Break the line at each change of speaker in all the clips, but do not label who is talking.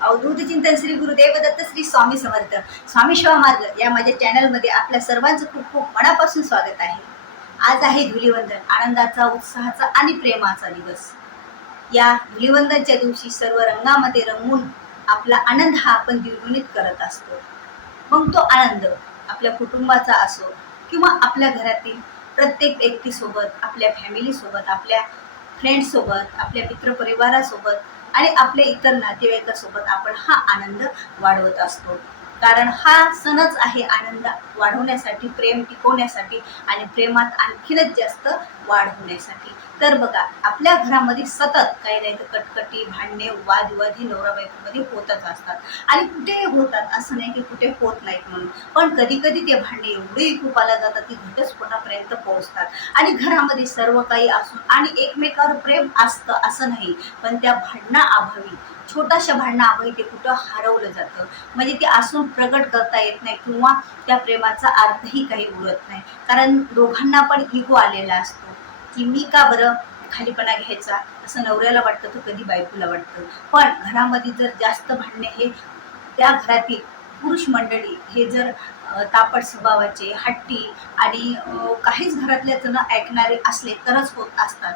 अवधूत चिंतन श्री गुरुदेव दत्त श्री स्वामी समर्थ. स्वामी शिवा मार्ग या माझ्या चॅनलमध्ये आपल्या सर्वांचं खूप खूप मनापासून स्वागत आहे. आज आहे धुलिवंदन आनंदाचा उत्साहाचा आणि प्रेमाचा दिवस. या धुलिवंदनच्या दिवशी सर्व रंगामध्ये रंगून आपला आनंद हा आपण द्विगुणित करत असतो. मग तो आनंद आपल्या कुटुंबाचा असो किंवा आपल्या घरातील प्रत्येक व्यक्तीसोबत आपल्या फॅमिलीसोबत आपल्या फ्रेंडसोबत आपल्या मित्रपरिवारासोबत आणि आपल्या इतर नातेवाईकासोबत आपण हा आनंद वाढवत असतो. कारण हा सणच आहे आनंद वाढवण्यासाठी प्रेम टिकवण्यासाठी आणि प्रेमात आणखीनच जास्त वाढ होण्यासाठी तर बघा आपल्या घरामध्ये सतत काही नाही तर कटकटी भांडणे वादविवाद हे नवरा बायकोमध्ये होतच असतात. आणि कुठेही होतात असं नाही की कुठे होत नाहीत म्हणून. पण कधी कधी ते भांडणे एवढे खूपाला जातात की घटस्फोटापर्यंत पोहोचतात. आणि घरामध्ये सर्व काही असून आणि एकमेकावर प्रेम असतं असं नाही. पण त्या भांडणाअभावी छोट्याशा भांडणाअभावी ते कुठं हरवलं जातं? म्हणजे ते असून प्रगट करता येत नाही किंवा त्या प्रेमाचा अर्थही काही उरत नाही. कारण दोघांना पण इगो आलेला असतो. की मी का बरं खालीपणा घ्यायचा? असं नवऱ्याला वाटतं तर कधी बायकोला वाटतं. पण घरामध्ये जर जास्त भांडणे हे त्या घरातील पुरुष मंडळी हे जर तापट स्वभावाचे हट्टी आणि काहीच घरातल्या जण ऐकणारे असले तरच होत असतात.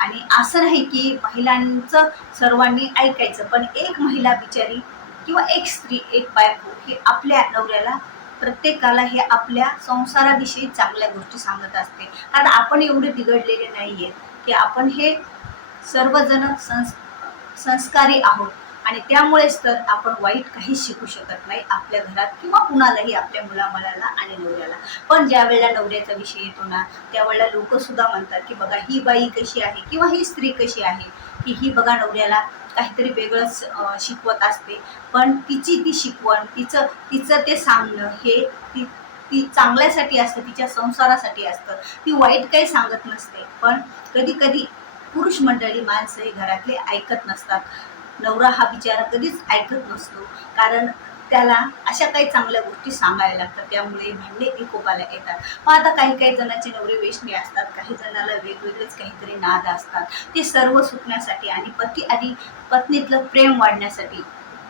आणि असं नाही की महिलांचं सर्वांनी ऐकायचं पण एक महिला बिचारी किंवा एक स्त्री एक बायको हे आपल्या नवऱ्याला प्रत्येकाला हे आपल्या संसाराविषयी चांगल्या गोष्टी सांगत असते. कारण आपण एवढे बिघडलेले नाही आहेत की आपण हे सर्वजण संस संस्कारी आहोत. आणि त्यामुळेच तर आपण वाईट काहीच शिकू शकत नाही आपल्या घरात किंवा कुणालाही आपल्या मुलामुलाला आणि नवऱ्याला. पण ज्या वेळेला नवऱ्याचा विषय येतो ना त्यावेळेला लोक सुद्धा म्हणतात की बघा ही बाई कशी आहे किंवा ही स्त्री कशी आहे? की ही बघा नवऱ्याला काहीतरी वेगळंच शिकवत असते. पण तिची ती शिकवण तिचं तिचं ते सांगणं हे ती ती चांगल्यासाठी असतं तिच्या संसारासाठी असतं. ती वाईट काही सांगत नसते. पण कधी कधी पुरुष मंडळी माणसं हे घरातले ऐकत नसतात. नवरा हा बिचारा कधीच ऐकत नसतो. कारण त्याला अशा काही चांगल्या गोष्टी सांगायला लागतात. त्यामुळे भांडणे एकोपाला येतात. मग आता काही काही जणांचे नवरे वेशणी असतात. काही जणाला वेगवेगळेच काहीतरी नाद असतात. ते सर्व सुटण्यासाठी आणि पती आणि पत्नीतलं प्रेम वाढण्यासाठी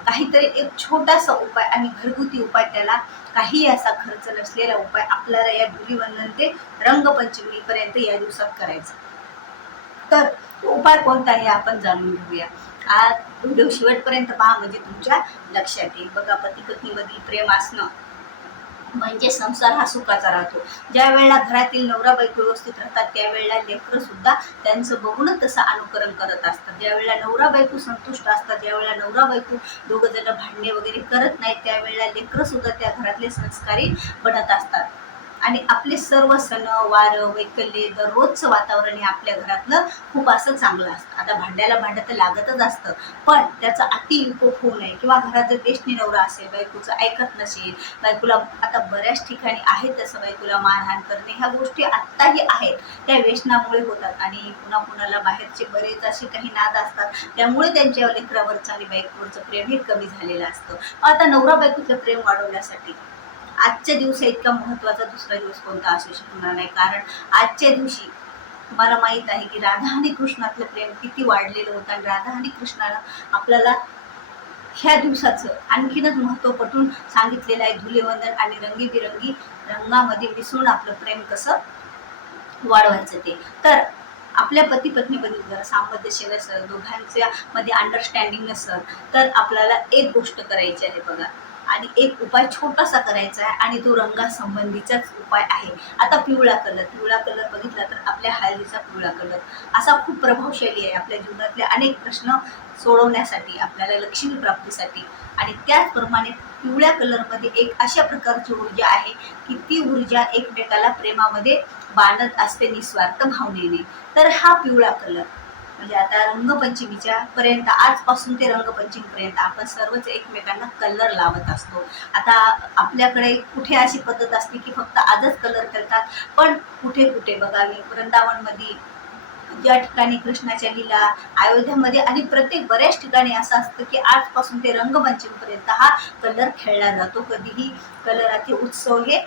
काहीतरी एक छोटासा उपाय आणि घरगुती उपाय त्याला काही असा खर्च नसलेला उपाय आपल्याला या धुलीवंदन ते रंगपंचमीपर्यंत या दिवसात करायचा. तर उपाय कोणता आहे आपण जाणून घेऊया. आज व्हिडिओ शेवटपर्यंत पहा म्हणजे तुमच्या लक्षात येईल. बघा पती पत्नीमधील प्रेम असणं म्हणजे संसार हा सुखाचा राहतो. ज्या वेळेला घरातील नवरा बायको व्यवस्थित राहतात त्यावेळेला लेकरं सुद्धा त्यांचं बघूनच तसं अनुकरण करत असतात. ज्यावेळेला नवरा बायको संतुष्ट असतात ज्यावेळेला नवरा बायको दोघं जण भांडणे वगैरे करत नाहीत त्यावेळेला लेकरं सुद्धा त्या घरातले संस्कारी बनत असतात. आणि आपले सर्व सण वार वैकल्य दररोजचं वातावरण हे आपल्या घरातलं खूप असं चांगलं असतं. आता भांड्याला भांडं तर लागतच असतं पण त्याचा अति विकोप होऊ नये. किंवा घरात जर देशनी नवरा असेल बायकोचं ऐकत नसेल बायकोला आता बऱ्याच ठिकाणी आहे तसं बायकोला मारहाण करणे ह्या गोष्टी आत्ताही आहेत. त्या व्यसनामुळे होतात आणि पुन्हा कुणाला बाहेरचे बरेच असे काही नाद असतात. त्यामुळे त्यांच्या लेकरावरचं आणि बायकोवरचं प्रेम हे कमी झालेलं असतं. आता नवरा बायकोचं प्रेम वाढवण्यासाठी आजच्या दिवसा इतका महत्त्वाचा दुसरा दिवस कोणता असू शकणार नाही. कारण आजच्या दिवशी तुम्हाला माहीत आहे की राधा आणि कृष्णातलं प्रेम किती वाढलेलं होतं आणि राधा आणि कृष्णाला आपल्याला ह्या दिवसाचं आणखीनच महत्त्व पटून सांगितलेलं आहे. धुलेवंदन आणि रंगीबिरंगी रंगामध्ये मिसळून आपलं प्रेम कसं वाढवायचं ते. तर आपल्या पती जरा जर सामंजस्य नसेल दोघांच्या मध्ये अंडरस्टँडिंग नसेल तर आपल्याला एक गोष्ट करायची आहे बघा. आणि एक उपाय छोटासा करायचा आहे आणि तो रंगासंबंधीचाच उपाय आहे. आता पिवळा कलर पिवळा कलर बघितला तर आपल्या हळदीचा पिवळा कलर. असा खूप प्रभावशाली आहे आपल्या जीवनातले अनेक प्रश्न सोडवण्यासाठी आपल्याला लक्ष्मी प्राप्तीसाठी. आणि त्याचप्रमाणे पिवळ्या कलरमध्ये एक अशा प्रकारची ऊर्जा आहे की ती ऊर्जा एकमेकाला प्रेमामध्ये बांधत असते निस्वार्थ भावनेने. तर हा पिवळा कलर म्हणजे आता रंगपंचमीच्या पर्यंत आजपासून ते रंगपंचमीपर्यंत आपण सर्वच एकमेकांना कलर लावत असतो. आता आपल्याकडे कुठे अशी पद्धत असते की फक्त आजच कलर करतात पण कुठे कुठे बघा मी वृंदावनमध्ये ज्या ठिकाणी कृष्णाच्या लीला अयोध्यामध्ये आणि प्रत्येक बऱ्याच ठिकाणी असं असतं की आजपासून ते रंगपंचमीपर्यंत हा कलर खेळला जातो. कधीही कलराचे उत्सव हे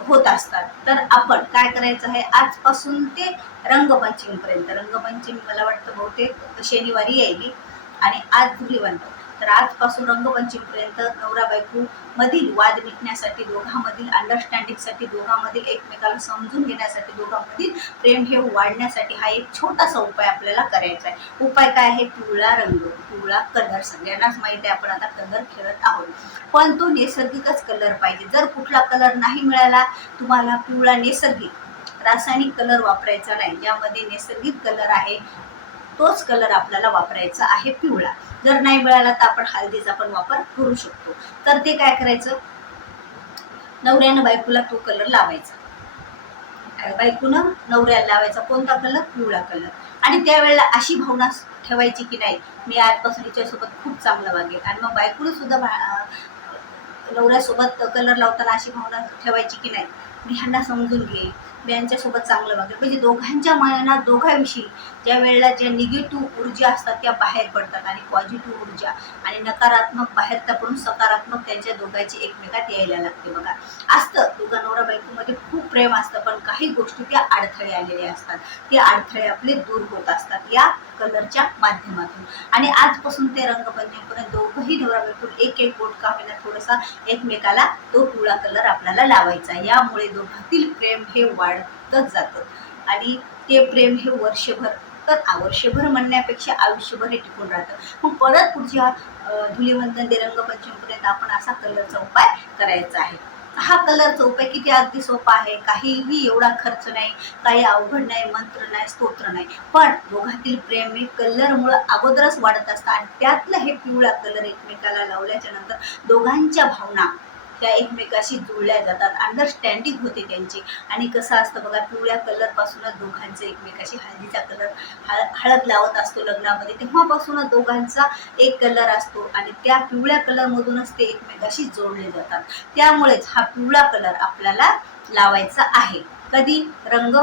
होत असतात. तर आपण काय करायचं आहे? आजपासून ते रंगपंचमीपर्यंत. रंगपंचमी मला वाटतं बहुतेक शनिवारी यायली आणि आज धुलिवंत तर आजपासून रंगपंचमीपर्यंत नवरा बायको मधील वाद मिटण्यासाठी दोघांमधील अंडरस्टँडिंगसाठी दोघांमधील एकमेकाला समजून घेण्यासाठी दोघांमधील प्रेम हे वाढण्यासाठी हा एक छोटासा उपाय आपल्याला करायचा आहे. उपाय काय आहे? पिवळा रंग पिवळा कलर सगळ्यांनाच माहीत आहे आपण आता कलर खेळत आहोत. पण तो नैसर्गिकच कलर पाहिजे. जर कुठला कलर नाही मिळाला तुम्हाला पिवळा नैसर्गिक रासायनिक कलर वापरायचा नाही. ज्यामध्ये नैसर्गिक कलर आहे. तोच कलर आपल्याला वापरायचा आहे पिवळा. जर नाही मिळाला तर आपण हळदीचा पण वापर करू शकतो. तर ते काय करायचं? नवऱ्यानं बायकोला तो कलर लावायचा. बायकोनं नवऱ्याला लावायचा कोणता कलर पिवळा कलर आणि त्यावेळेला अशी भावना ठेवायची की नाही मी आजपासून हिच्यासोबत खूप चांगलं वागेल आणि मग बायकोनं सुद्धा भा- नवऱ्यासोबत कलर लावताना अशी भावना ठेवायची की नाही मी ह्यांना समजून घेईल यांच्यासोबत चांगलं वागलं म्हणजे दोघांच्या मनात दोघांविषयी ज्या वेळेला ज्या निगेटिव्ह ऊर्जा असतात त्या बाहेर पडतात आणि पॉझिटिव्ह ऊर्जा आणि नकारात्मक बाहेर पडून सकारात्मक त्यांच्या दोघांची एकमेकात यायला लागते बघा. असतं. दोघा नवरा बायकोमध्ये खूप प्रेम असतं पण काही गोष्टी त्या अडथळे आलेले असतात. ते अडथळे आपले दूर होत असतात या कलरच्या माध्यमातून. आणि आजपासून ते रंगपंचमीपर्यंत दोघंही नवरा बायको एक एक बोट का थोडासा एकमेकाला तो पिवळा कलर आपल्याला लावायचा यामुळे दोघांतील प्रेम हे वाढ वाढतच जातं. आणि ते प्रेम हे वर्षभर तर वर्षभर म्हणण्यापेक्षा आयुष्यभर हे टिकून राहतं. मग परत पुढच्या धुलीवंदन ते रंगपंचमीपर्यंत आपण असा कलरचा उपाय करायचा आहे. हा कलरचा उपाय किती अगदी सोपा आहे. काहीही एवढा खर्च नाही काही अवघड नाही मंत्र नाही स्तोत्र नाही. पण दोघातील प्रेम हे कलरमुळं अगोदरच वाढत असतं आणि त्यातलं हे पिवळा कलर एकमेकाला लावल्याच्या नंतर दोघांच्या भावना त्या एकमेकाशी जुळल्या जातात. अंडरस्टँडिंग होते त्यांची. आणि कसं असतं बघा पिवळ्या कलरपासूनच दोघांचं एकमेकाशी हळदीचा कलर हळ हळद लावत असतो लग्नामध्ये. तेव्हापासूनच दोघांचा एक कलर असतो आणि त्या पिवळ्या कलरमधूनच ते एकमेकाशी जोडले जातात. त्यामुळेच हा पिवळा कलर आपल्याला लावायचा आहे. कधी? रंग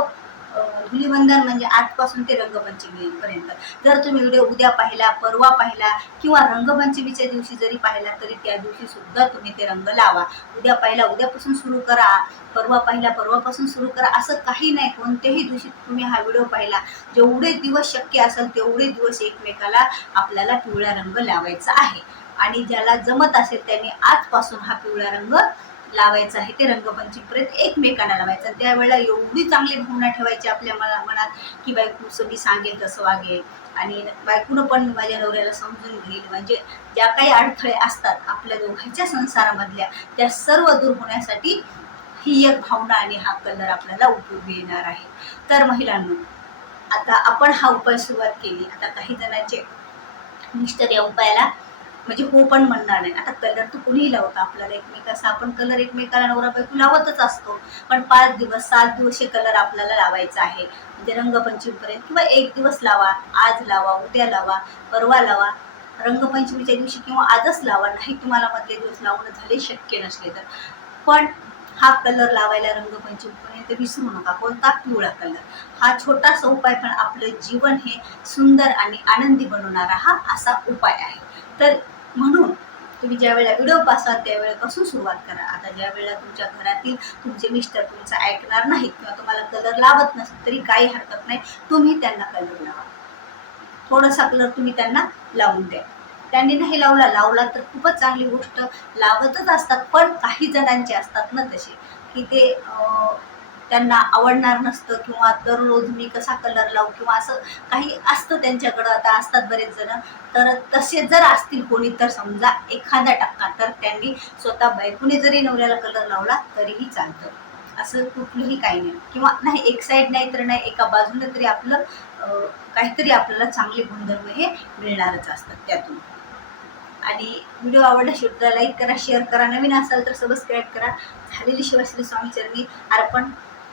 धुलीवंदन म्हणजे आजपासून ते रंगपंचमीपर्यंत. जर तुम्ही व्हिडिओ उद्या पाहिला परवा पाहिला किंवा रंगपंचमीच्या दिवशी जरी पाहिला तरी त्या दिवशी सुद्धा तुम्ही ते रंग लावा. उद्या पाहिला उद्यापासून सुरू करा. परवा पाहिला परवापासून सुरू करा. असं काही नाही. कोणत्याही दिवशी तुम्ही हा व्हिडिओ पाहिला जेवढे दिवस शक्य असेल तेवढे दिवस एकमेकाला आपल्याला पिवळा रंग लावायचा आहे. आणि ज्याला जमत असेल त्यांनी आजपासून हा पिवळा रंग लावायचं आहे ते रंगपंचमीपर्यंत एकमेकांना लावायचं आणि त्यावेळेला एवढी चांगली भावना ठेवायची आपल्या मना मनात की बायकोचं मी सांगेल तसं वागेल. आणि बायकोनं पण माझ्या नवऱ्याला समजून घेईल. म्हणजे ज्या काही अडथळे असतात आपल्या दोघांच्या संसारामधल्या त्या सर्व दूर होण्यासाठी ही एक भावना आणि हा कलर आपल्याला उपयोगी येणार आहे. तर महिलांनो आता आपण हा उपाय सुरुवात केली. आता काही जणांचे मिस्टर या उपायाला म्हणजे हो पण म्हणणार नाही. आता कलर तू कुणीही लावतो आपल्याला एकमेकाचा आपण कलर एकमेकाला नवरा बायको लावतच असतो. पण पाच दिवस सात दिवस हे कलर आपल्याला लावायचा आहे. म्हणजे रंगपंचमीपर्यंत किंवा एक दिवस लावा आज लावा उद्या लावा परवा लावा. रंगपंचमीच्या दिवशी किंवा आजच लावा नाही तुम्हाला मधले दिवस लावणं झाले शक्य नसले तर. पण हा कलर लावायला रंगपंचमीपर्यंत विसरू नका. कोणता पिवळा कलर हा छोटासा उपाय पण आपलं जीवन हे सुंदर आणि आनंदी बनवणारा हा असा उपाय आहे. तर म्हणून. तुम्ही ज्या वेळेला व्हिडिओ पासाल त्यावेळेपासून सुरुवात करा. आता ज्या वेळेला तुमच्या घरातील तुमचे मिस्टर तुमचं ऐकणार नाहीत किंवा तुम्हाला कलर लावत नसेल तरी काही हरकत नाही. तुम्ही त्यांना कलर लावा. थोडासा कलर तुम्ही त्यांना लावून द्या. त्यांनी नाही लावला लावला तर खूपच चांगली गोष्ट. लावतच असतात पण काही जणांचे असतात ना तसे की ते त्यांना आवडणार नसतं किंवा दररोज मी कसा कलर लावू किंवा असं काही असतं त्यांच्याकडं आता असतात बरेच जण. तर तसे जर असतील कोणी तर समजा एखादा टक्का तर त्यांनी स्वतः बायकोने जरी नवऱ्याला कलर लावला तरीही चालतं. असं कुठलंही काही नाही. किंवा नाही एक साईड नाही तर नाही एका बाजूने तरी आपलं काहीतरी आपल्याला चांगले गुणधर्म हे मिळणारच असतात त्यातून. आणि व्हिडिओ आवडला शेवटला लाईक करा शेअर करा. नवीन असाल तर सबस्क्राईब करा. झालेली शिवाश्री स्वामी चरणी अर्पण.